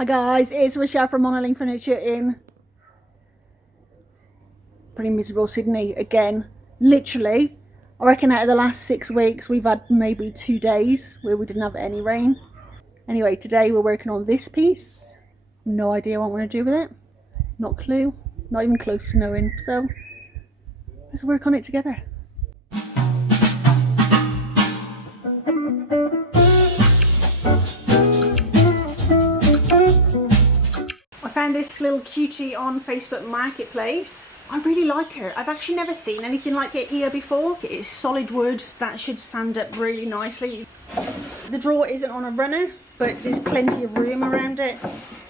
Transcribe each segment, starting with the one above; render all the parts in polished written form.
Hi guys, it's Rochelle from Monoling Furniture in pretty miserable Sydney again. Literally, I reckon out of the last 6 weeks we've had maybe 2 days where we didn't have any rain. Anyway, today we're working on this piece. No idea what I'm going to do with it. Not a clue. Not even close to knowing. So let's work on it together. I found this little cutie on Facebook Marketplace. I really like her. I've actually never seen anything like it here before. It is solid wood. That should stand up really nicely. The drawer isn't on a runner, but there's plenty of room around it.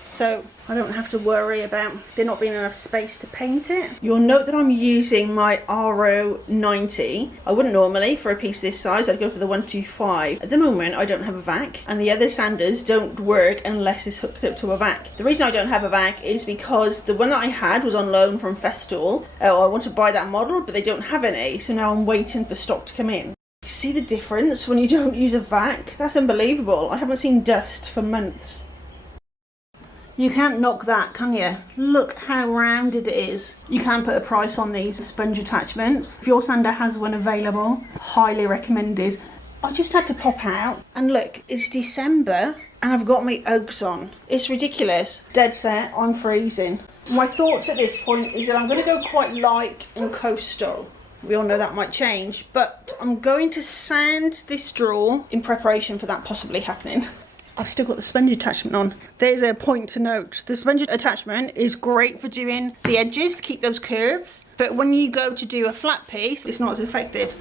So I don't have to worry about there not being enough space to paint it. You'll note that I'm using my RO90. I wouldn't normally for a piece this size. I'd go for the 125. At the moment I don't have a vac, and the other sanders don't work unless it's hooked up to a vac. The reason I don't have a vac is because the one that I had was on loan from Festool. I want to buy that model, but they don't have any, so now I'm waiting for stock to come in. You see the difference when you don't use a vac? That's unbelievable. I haven't seen dust for months. You can't knock that, can you? Look how rounded it is. You can put a price on these sponge attachments. If your sander has one available, highly recommended. I just had to pop out and look, it's December and I've got my Uggs on. It's ridiculous. Dead set, I'm freezing. My thoughts at this point is that I'm going to go quite light and coastal. We all know that might change, but I'm going to sand this drawer in preparation for that possibly happening. I've still got the sponge attachment on. There's a point to note. The sponge attachment is great for doing the edges to keep those curves, but when you go to do a flat piece, it's not as effective.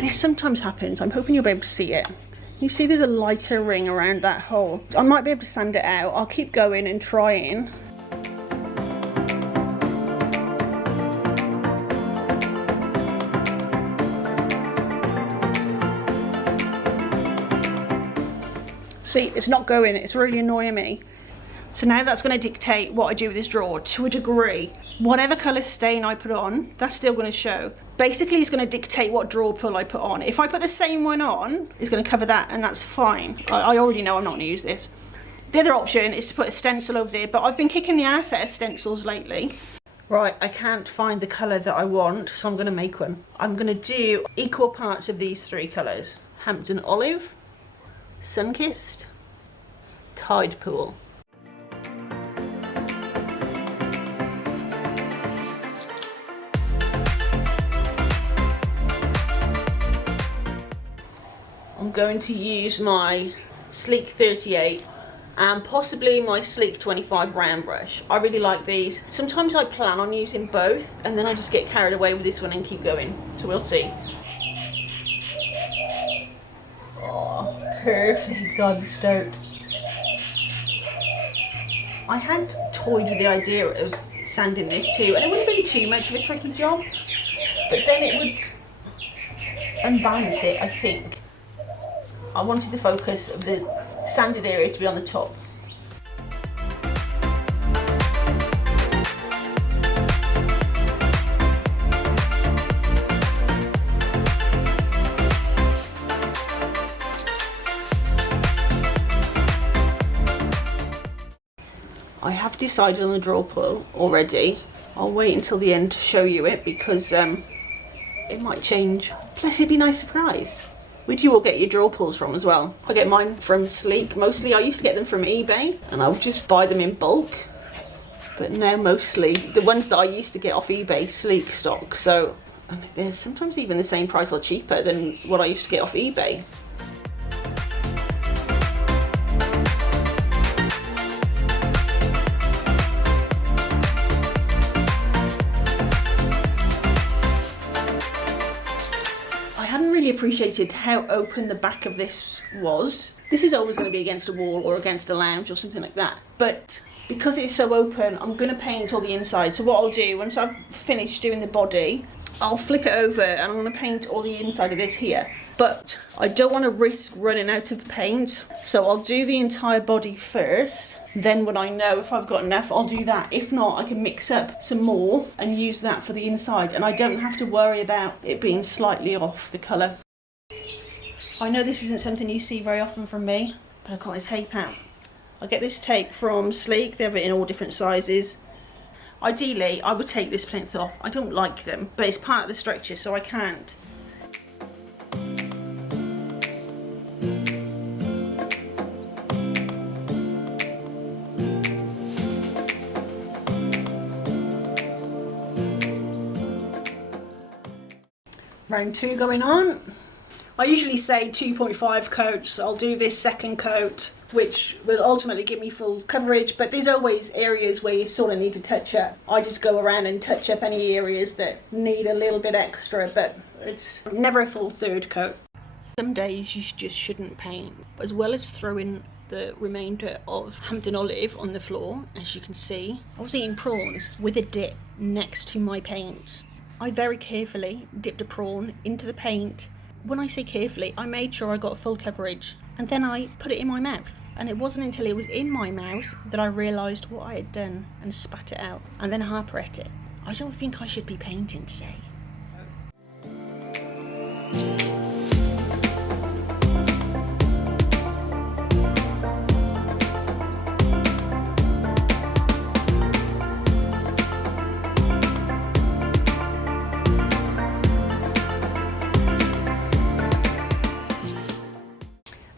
This sometimes happens. I'm hoping you'll be able to see it. You see there's a lighter ring around that hole. I might be able to sand it out. I'll keep going and trying. See, it's not going. It's really annoying me. So now that's going to dictate what I do with this drawer to a degree. Whatever colour stain I put on, that's still going to show. Basically, it's going to dictate what drawer pull I put on. If I put the same one on, it's going to cover that, and that's fine. I already know I'm not going to use this. The other option is to put a stencil over there, but I've been kicking the ass at stencils lately. Right, I can't find the colour that I want, so I'm going to make one. I'm going to do equal parts of these 3 colours. Hampton Olive, Sunkissed, Tide Pool. I'm going to use my Sleek 38 and possibly my Sleek 25 round brush. I really like these. Sometimes I plan on using both and then I just get carried away with this one and keep going. So we'll see. Oh, perfect. God, start. I had toyed with the idea of sanding this too, and it wouldn't be too much of a tricky job, but then it would unbalance it, I think. I wanted the focus of the sanded area to be on the top. I have decided on the drawer pull already. I'll wait until the end to show you it because it might change. Plus it'd be a nice surprise. Where do you all get your drawer pulls from as well? I get mine from Sleek mostly. I used to get them from eBay and I would just buy them in bulk. But now mostly the ones that I used to get off eBay, Sleek stock. So and they're sometimes even the same price or cheaper than what I used to get off eBay. Appreciated how open the back of this was. This is always going to be against a wall or against a lounge or something like that, but because it's so open I'm going to paint all the inside. So what I'll do once I've finished doing the body, I'll flip it over and I'm going to paint all the inside of this here, but I don't want to risk running out of paint, so I'll do the entire body first, Then when I know if I've got enough, I'll do that. If not, I can mix up some more and use that for the inside, and I don't have to worry about it being slightly off the colour. I know this isn't something you see very often from me, but I've got my tape out. I get this tape from Sleek. They have it in all different sizes. Ideally, I would take this plinth off. I don't like them, but it's part of the structure, so I can't. Round 2 going on. I usually say 2.5 coats. I'll do this second coat, which will ultimately give me full coverage, but there's always areas where you sort of need to touch up. I just go around and touch up any areas that need a little bit extra, but it's never a full third coat. Some days you just shouldn't paint. As well as throwing the remainder of Hampton Olive on the floor, as you can see, I was eating prawns with a dip next to my paint. I very carefully dipped a prawn into the paint. When I say carefully, I made sure I got full coverage, and then I put it in my mouth. And it wasn't until it was in my mouth that I realised what I had done and spat it out, and then Harper ate it. I don't think I should be painting today.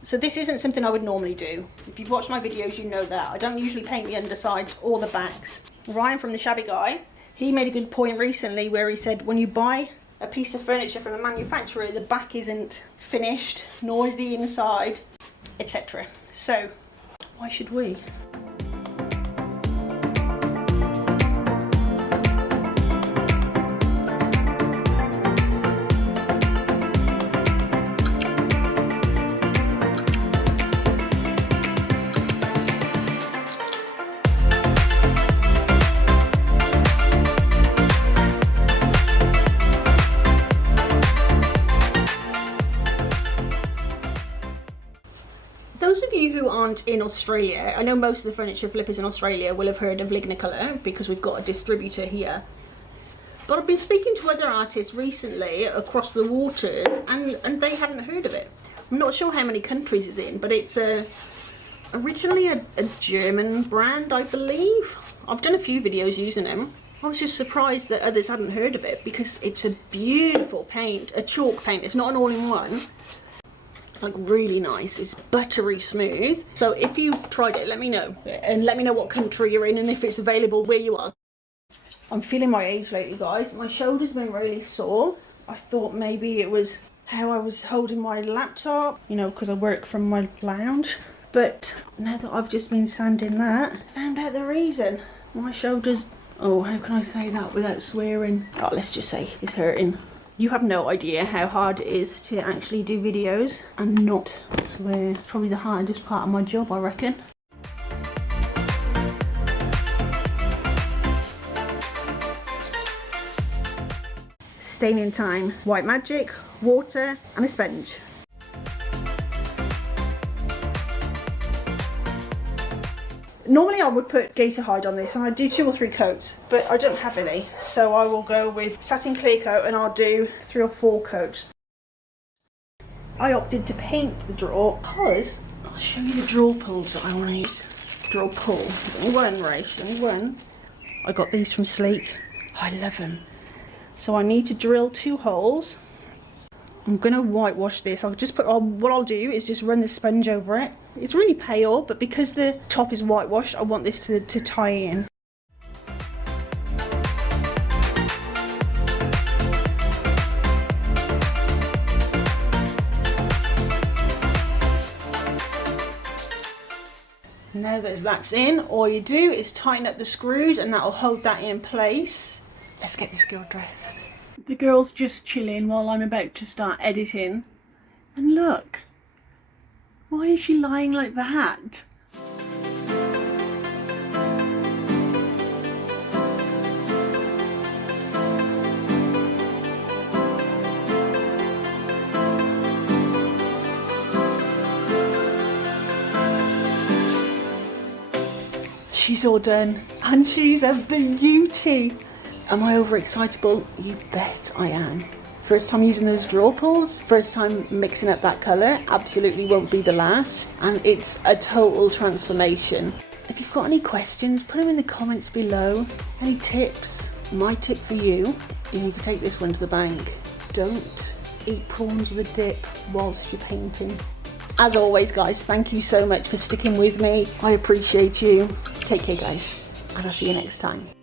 So this isn't something I would normally do. If you've watched my videos, you know that. I don't usually paint the undersides or the backs. Ryan from The Shabby Guy, he made a good point recently where he said when you buy a piece of furniture from a manufacturer, the back isn't finished, nor is the inside, etc. So why should we? Those of you who aren't in Australia, I know most of the furniture flippers in Australia will have heard of Lignacolor because we've got a distributor here. But I've been speaking to other artists recently across the waters and they hadn't heard of it. I'm not sure how many countries it's in, but it's originally a German brand, I believe. I've done a few videos using them. I was just surprised that others hadn't heard of it because it's a beautiful paint, a chalk paint. It's not an all-in-one. Like really nice, it's buttery smooth. So if you've tried it, let me know, and let me know what country you're in and if it's available where you are. I'm feeling my age lately, guys. My shoulder's been really sore. I thought maybe it was how I was holding my laptop, you know, because I work from my lounge. But now that I've just been sanding that, I found out the reason. My shoulder's, oh, how can I say that without swearing? Oh, let's just say it's hurting. You have no idea how hard it is to actually do videos and not swear. It's probably the hardest part of my job, I reckon. Staining time. White Magic, water and a sponge. Normally I would put Gator Hide on this and I'd do 2 or 3 coats, but I don't have any, so I will go with Satin Clear Coat and I'll do 3 or 4 coats. I opted to paint the drawer because I'll show you the drawer pulls that I want to use. Drawer pull. There's only one, right? There's only one. I got these from Sleek. I love them. So I need to drill 2 holes. I'm going to whitewash this. I'll just put, what I'll do is just run the sponge over it. It's really pale, but because the top is whitewashed, I want this to tie in. Now that that's in, all you do is tighten up the screws and that will hold that in place. Let's get this girl dressed. The girl's just chilling while I'm about to start editing. And look, why is she lying like that? she's all done. And she's a beauty. Am I overexcitable? You bet I am. First time using those draw pulls, first time mixing up that colour, absolutely won't be the last. And it's a total transformation. If you've got any questions, put them in the comments below. Any tips? My tip for you, and you can take this one to the bank, don't eat prawns with a dip whilst you're painting. As always guys, thank you so much for sticking with me. I appreciate you. Take care guys, and I'll see you next time.